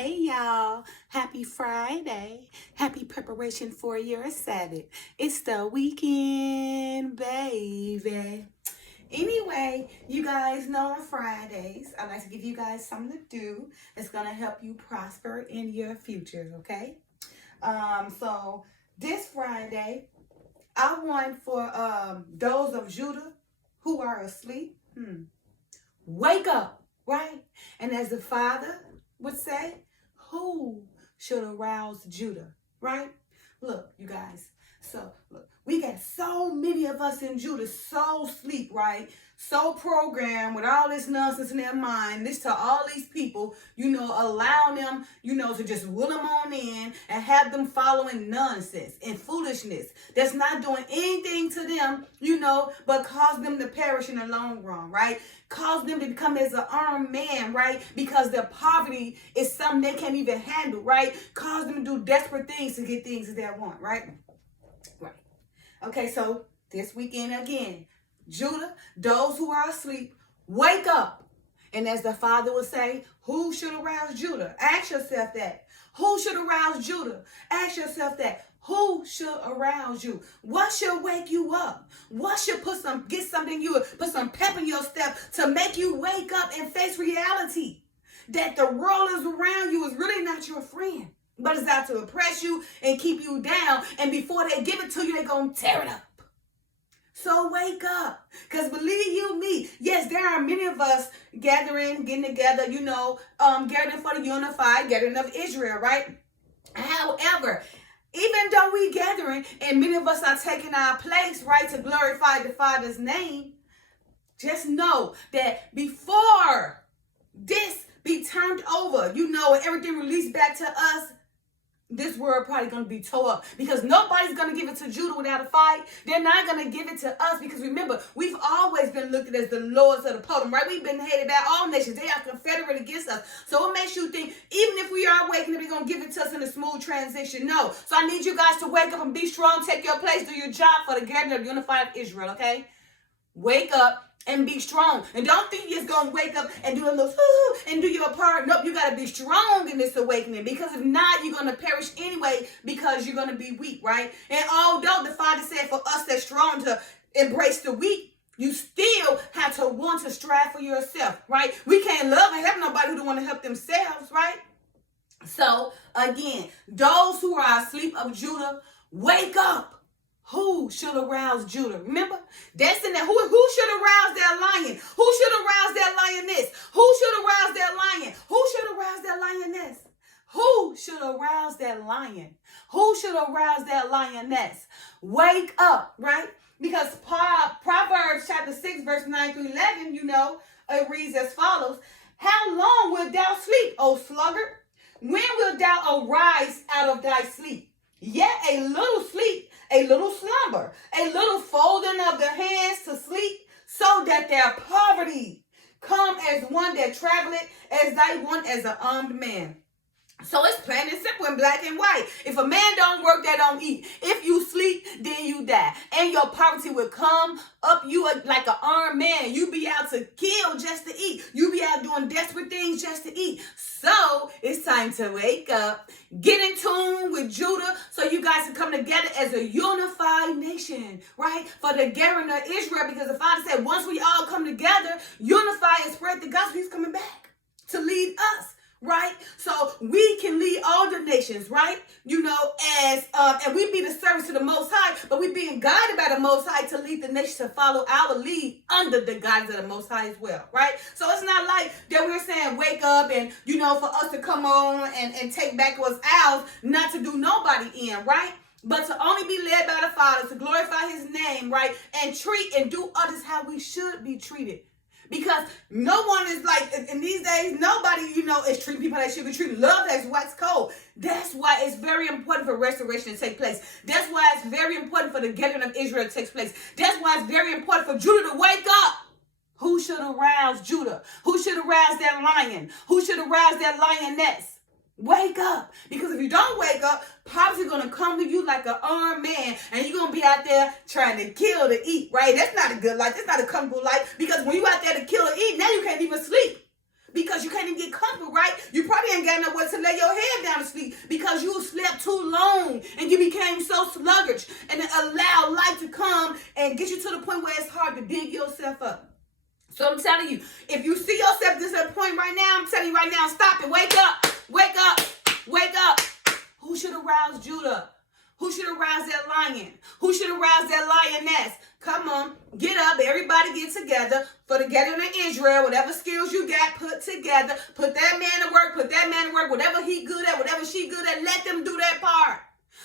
Hey y'all, happy Friday. Happy preparation for your Sabbath. It's the weekend, baby. Anyway, you guys know on Fridays, I like to give you guys something to do that's going to help you prosper in your future, okay? So this Friday, I want for those of Judah who are asleep, wake up, right? And as the Father would say, who should arouse Judah, right? Look, you guys. So, look, we got so many of us in Judah so sleep, right? So programmed with all this nonsense in their mind. This to all these people, allow them, to just will them on in and have them following nonsense and foolishness that's not doing anything to them, but cause them to perish in the long run, right? Cause them to become as an armed man, right? Because their poverty is something they can't even handle, right? Cause them to do desperate things to get things that they want, right? Right. Okay, so this weekend again, Judah, those who are asleep, wake up. And as the Father would say, who should arouse Judah? Ask yourself that. Who should arouse Judah? Ask yourself that. Who should arouse you? What should wake you up? What should put some pep in your step to make you wake up and face reality? That the world is around you is really not your friend, but it's out to oppress you and keep you down. And before they give it to you, they're going to tear it up. So wake up. Because believe you me, yes, there are many of us getting together, gathering for the unified gathering of Israel, right? However, even though we gathering and many of us are taking our place, right, to glorify the Father's name, just know that before this be turned over, and everything released back to us, this world probably going to be tore up because nobody's going to give it to Judah without a fight. They're not going to give it to us because remember, we've always been looked at as the lords of the totem, right? We've been hated by all nations. They are confederate against us. So what makes you think even if we are waking up, they're going to give it to us in a smooth transition? No. So I need you guys to wake up and be strong, take your place, do your job for the gathering of the unified Israel, okay? Wake up and be strong. And don't think you're just going to wake up and do a little and do your part. Nope, you got to be strong in this awakening because if not, you're going to perish anyway because you're going to be weak, right? And although the Father said for us that's strong to embrace the weak, you still have to want to strive for yourself, right? We can't love and help nobody who don't want to help themselves, right? So, again, those who are asleep of Judah, wake up. Who should arouse Judah? Remember? That's in there. Who should arouse their lion? Who should arouse their lioness? Who should arouse their lion? Who should arouse their lioness? Who should arouse their lion? Who should arouse their lioness? Wake up, right? Because Proverbs chapter 6, verse 9 through 11, it reads as follows. How long wilt thou sleep, O sluggard? When wilt thou arise out of thy sleep? Yet a little sleep, a little slumber, a little folding of their hands to sleep, so that their poverty come as one that traveleth, as thy one as an armed man. So it's plain and simple in black and white. If a man don't work, they don't eat. If you sleep, then you die. And your poverty will come up you like an armed man. You be out to kill just to eat. You be out doing desperate things just to eat. So it's time to wake up. Get in tune with Judah so you guys can come together as a unified nation, right? For the gathering of Israel, because the Father said once we all come together, unify and spread the gospel, he's coming back to lead us. Right? So we can lead all the nations, right? And we be the service to the Most High, but we being guided by the Most High to lead the nation to follow our lead under the guidance of the Most High as well, right? So it's not like that we're saying wake up and, for us to come on and take back what's ours, not to do nobody in, right? But to only be led by the Father, to glorify his name, right? And treat and do others how we should be treated. Because no one is like, in these days, nobody, is treating people they should be treated. Love that's wax cold. That's why it's very important for restoration to take place. That's why it's very important for the gathering of Israel to take place. That's why it's very important for Judah to wake up. Who should arouse Judah? Who should arouse their lion? Who should arouse their lioness? Wake up. Because if you don't wake up, poverty is going to come to you like an armed man, and you're going to be out there trying to kill to eat, right? That's not a good life. That's not a comfortable life, because when you out there to kill or eat, now you can't even sleep. because you can't even get comfortable, right? You probably ain't got nowhere to lay your head down to sleep because you slept too long and you became so sluggish, and it allowed life to come and get you to the point where it's hard to dig yourself up. So I'm telling you, if you see yourself at this point right now, I'm telling you right now, stop it. Wake up, wake up, wake up. Who should arouse Judah? Who should arouse that lion? Who should arouse that lioness? Come on, get up. Everybody get together for the gathering of Israel. Whatever skills you got, put together. Put that man to work. Put that man to work. Whatever he good at, whatever she good at, let them do that part.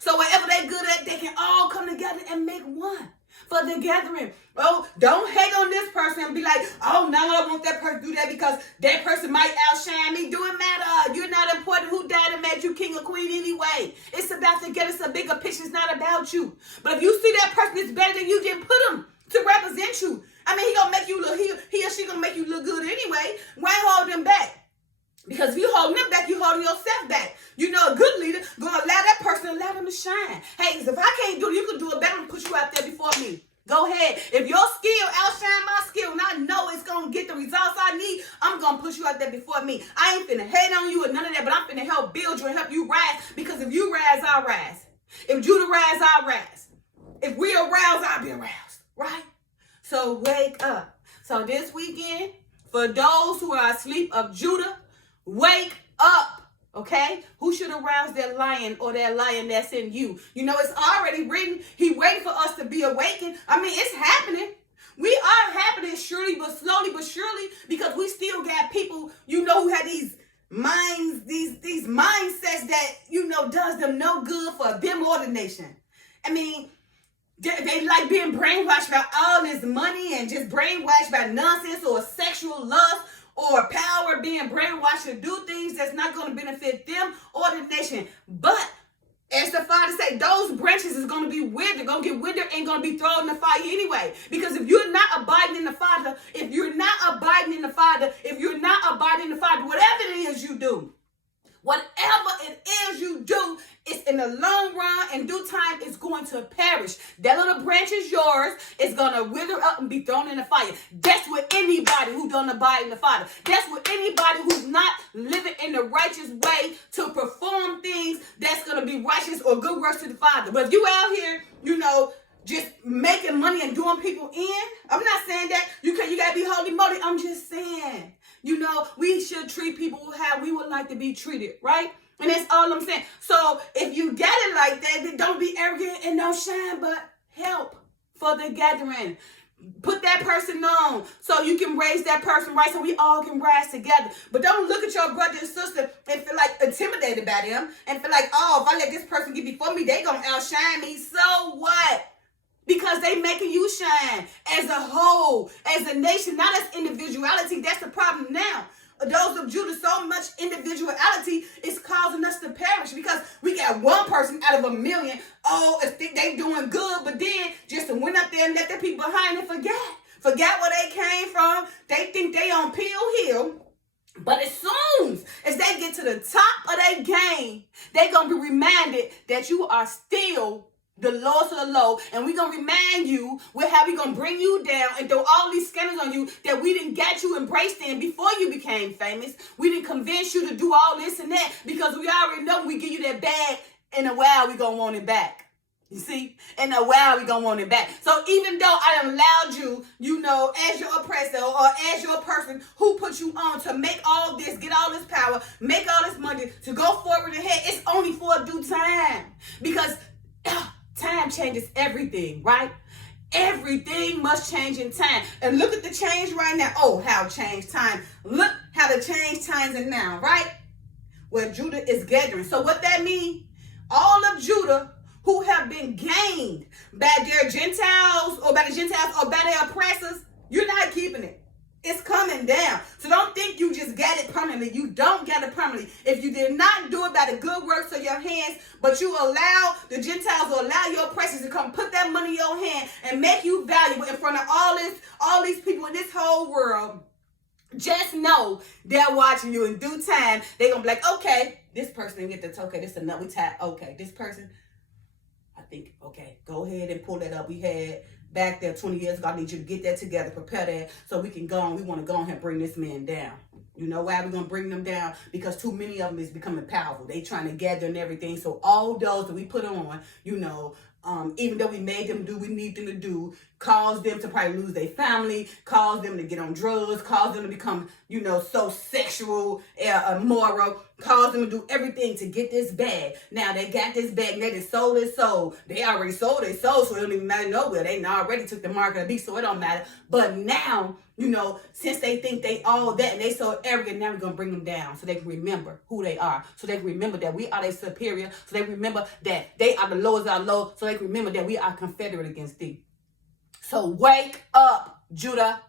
So whatever they good at, they can all come together and make one for the gathering. Oh, don't hate on this person and be like, oh, no, I don't want that person to do that because that person might outshine me. Do it matter. You're not important. Who died and made you king or queen anyway? It's about to get us a bigger picture. It's not about you. But if you see that person is better than you, then put them to represent you. I mean, he gonna make you look, he or she gonna make you look good anyway. Why hold them back? Because if you holding them back, you holding yourself back. You know, a good leader gonna allow that person, allow them to shine. Hey, if I can't do it, you can do it better and put you out there before me. Go ahead. If your skill outshine my skill and I know it's going to get the results I need, I'm going to push you out there before me. I ain't finna hate on you or none of that, but I'm finna help build you and help you rise, because if you rise, I'll rise. If Judah rise, I'll rise. If we arouse, I'll be aroused, right? So wake up. So this weekend, for those who are asleep of Judah, wake up. Okay? Who should arouse that lion or that lioness in you? You know, it's already written. He waited for us to be awakened. I mean, it's happening. We are happening surely, but slowly, but surely, because we still got people, you know, who have these minds, these mindsets that, you know, does them no good for them or the nation. I mean, they like being brainwashed by all this money and just brainwashed by nonsense or sexual lust, or power, being brainwashed to do things that's not going to benefit them or the nation. But as the Father said, those branches is going to be withered, going to get withered and going to be thrown in the fire anyway. Because if you're not abiding in the Father, if you're not abiding in the Father, whatever it is you do, it's in the long run, in due time, it's going to perish. That little branch is yours. It's going to wither up and be thrown in the fire. That's with anybody who don't abide in the Father. That's with anybody who's not living in the righteous way to perform things that's going to be righteous or good works to the Father. But if you out here, you know, just making money and doing people in, I'm not saying that you got to be holy moly. I'm just saying, you know, we should treat people how we would like to be treated, right? And that's all I'm saying. So if you get it like that, then don't be arrogant and don't shine, but help for the gathering. Put that person on so you can raise that person right, so we all can rise together. But don't look at your brother and sister and feel like intimidated by them and feel like, oh, if I let this person get before me, they gonna outshine me. So what? Because they making you shine as a whole, as a nation, not as individuality. That's the problem now. Those of Judah, so much individuality is causing us to perish because we got one person out of a million. Oh, think they doing good, but then just went up there and let the people behind and forget where they came from. They think they on Peel Hill. But as soon as they get to the top of their game, they're going to be reminded that you are still the lowest of the low, and we're going to remind you with how we're going to bring you down and throw all these scandals on you that we didn't get you embraced in before you became famous. We didn't convince you to do all this and that because we already know when we give you that bag, in a while we're going to want it back. You see? In a while we're going to want it back. So even though I allowed you, you know, as your oppressor or as your person who put you on to make all this, get all this power, make all this money, to go forward ahead, it's only for a due time. Because time changes everything, right? Everything must change in time. And look at the change right now. Oh, how change time. Look how the change times are now, right? Where Judah is gathering. So what that means, all of Judah who have been gained by their Gentiles or by the Gentiles or by their oppressors, you're not keeping it. It's coming down. So don't think you just get it permanently. You don't get it permanently. If you did not do it by the good works of your hands, but you allow the Gentiles or allow your oppressors to come put that money in your hand and make you valuable in front of all these people in this whole world, just know they're watching you. In due time, they're going to be like, okay, this person didn't get the token. This is another tap. Okay, this person, I think, okay, go ahead and pull that up. We had back there 20 years ago. I need you to get that together, prepare that, so we can go on. We want to go ahead and bring this man down. You know why we're going to bring them down? Because too many of them is becoming powerful. They trying to gather and everything. So all those that we put on, even though we made them do what we need them to do, cause them to probably lose their family, cause them to get on drugs, cause them to become, so sexual, immoral, cause them to do everything to get this bag. Now they got this bag, and they just sold their soul. They already sold their soul, so it don't even matter nowhere. They already took the mark of the beast, so it don't matter. But now, since they think they all that and they so arrogant, now we're going to bring them down so they can remember who they are. So they can remember that we are their superior. So they remember that they are the lowest our low. So they can remember that we are confederate against thee. So wake up, Judah,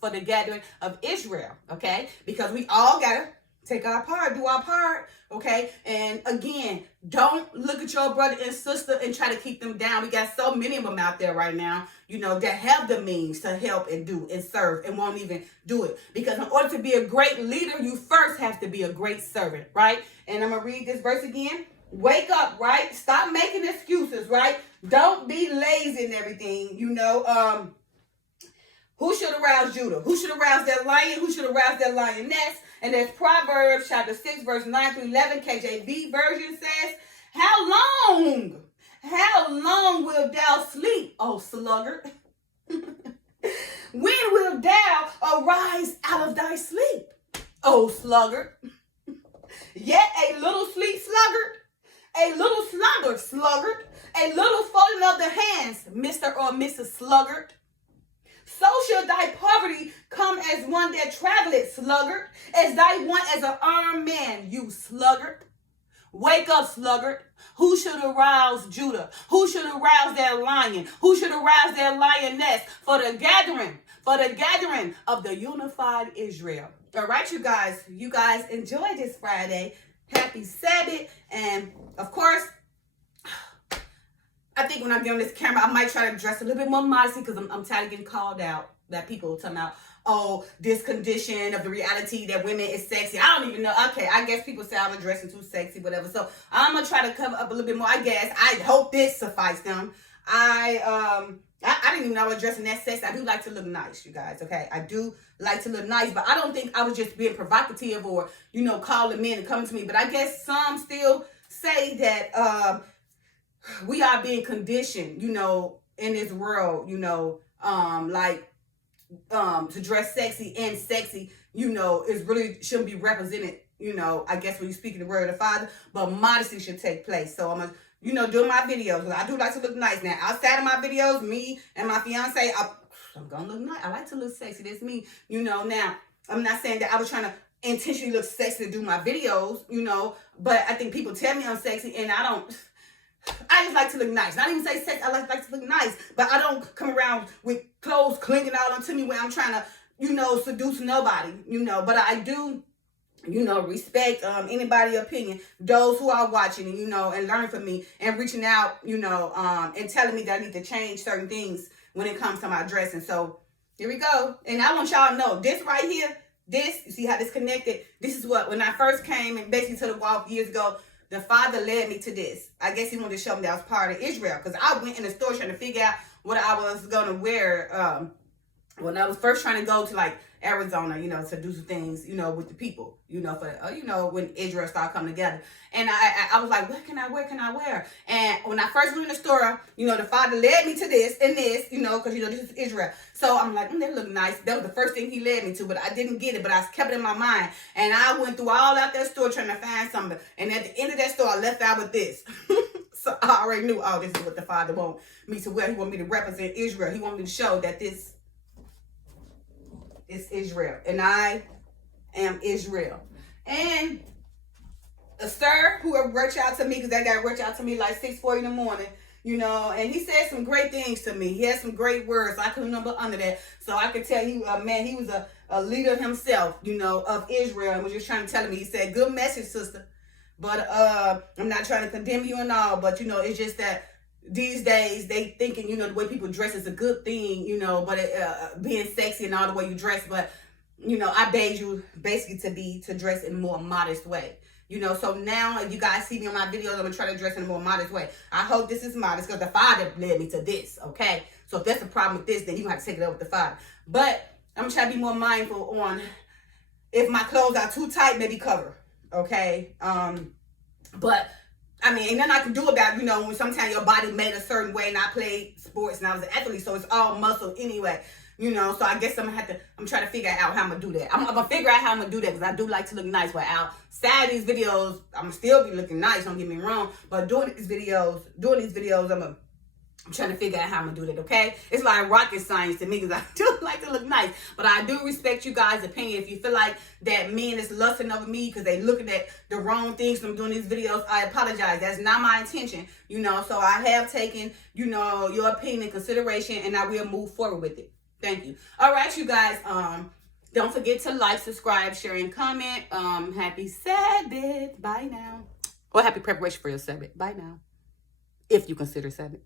for the gathering of Israel, okay? Because we all got to take our part, do our part, okay? And again, don't look at your brother and sister and try to keep them down. We got so many of them out there right now, that have the means to help and do and serve and won't even do it. Because in order to be a great leader, you first have to be a great servant, right? And I'm going to read this verse again. Wake up, right? Stop making excuses, right? Don't be lazy and everything, Who should arouse Judah? Who should arouse that lion? Who should arouse that lioness? And there's Proverbs chapter 6, verse 9 through 11. KJV version says, How long will thou sleep, O sluggard? When will thou arise out of thy sleep, O sluggard? Yet a little sleep, sluggard. A little slumber, sluggard. A little folding of the hands, Mr. or Mrs. Sluggard. So shall thy poverty come as one that traveleth, sluggard, as thy want as an armed man, you sluggard. Wake up, sluggard. Who should arouse Judah? Who should arouse that lion? Who should arouse that lioness for the gathering of the unified Israel? All right, you guys enjoy this Friday. Happy Sabbath. And of course, I think when I get on this camera, I might try to dress a little bit more modestly because I'm tired of getting called out. That people talking about, this condition of the reality that women is sexy. I don't even know. Okay, I guess people say I'm dressing too sexy, whatever. So I'm going to try to cover up a little bit more, I guess. I hope this suffices them. I didn't even know I was dressing that sexy. I do like to look nice, you guys, okay? I do like to look nice, but I don't think I was just being provocative or, calling men and coming to me. But I guess some still say that we are being conditioned, in this world, to dress sexy, and sexy, is really shouldn't be represented, I guess when you speak in the word of the Father, but modesty should take place. So I'm doing my videos, because I do like to look nice. Now, outside of my videos, me and my fiance, I'm going to look nice. I like to look sexy. That's me, Now, I'm not saying that I was trying to intentionally look sexy to do my videos, but I think people tell me I'm sexy, and I just like to look nice. Not even say sex, I like to look nice. But I don't come around with clothes clinging out onto me when I'm trying to, seduce nobody, But I do, respect anybody's opinion. Those who are watching and, and learning from me and reaching out, and telling me that I need to change certain things when it comes to my dressing. So here we go. And I want y'all to know this right here, you see how this connected? This is what, when I first came and basically to the walk years ago, the Father led me to this. I guess he wanted to show me that I was part of Israel. Because I went in the store trying to figure out what I was going to wear when I was first trying to go to like Arizona, to do some things, with the people, for, when Israel started coming together. And I was like, what can I wear? And when I first went in the store, the Father led me to this and this, because, this is Israel. So I'm like, they look nice. That was the first thing he led me to, but I didn't get it, but I kept it in my mind. And I went through all out that store trying to find something. And at the end of that store, I left out with this. So I already knew, this is what the Father wants me to wear. He wants me to represent Israel. He wants me to show that this is Israel. And I am Israel. And a sir who reached out to me, because that guy reached out to me like 6:40 in the morning, and he said some great things to me. He had some great words. I couldn't number under that. So I could tell he was a leader himself, of Israel, and was just trying to tell me. He said, good message, sister. But I'm not trying to condemn you and all, but it's just that these days they thinking, the way people dress is a good thing, but being sexy and all the way you dress, but I beg you basically to dress in a more modest way, You know, so now if you guys see me on my videos, I'm going to try to dress in a more modest way. I hope this is modest because the Father led me to this, okay? So if that's a problem with this, then you have to take it up with the Father. But I'm going to try to be more mindful on if my clothes are too tight, maybe cover, okay? But, I mean, ain't nothing I can do about, you know, when sometimes your body made a certain way and I played sports and I was an athlete, so it's all muscle anyway. You know, so I guess I'm trying to figure out how I'm going to do that. I'm going to figure out how I'm going to do that because I do like to look nice. But outside these videos, I'm going to still be looking nice, don't get me wrong. But doing these videos, I'm trying to figure out how I'm going to do that, okay? It's like rocket science to me because I do like to look nice. But I do respect you guys' opinion. If you feel like that men is lusting over me because they looking at the wrong things from doing these videos, I apologize. That's not my intention, you know. So I have taken, you know, your opinion in consideration and I will move forward with it. Thank you. All right, you guys. Don't forget to like, subscribe, share, and comment. Happy Sabbath. Bye now. Or happy preparation for your Sabbath. Bye now. If you consider Sabbath.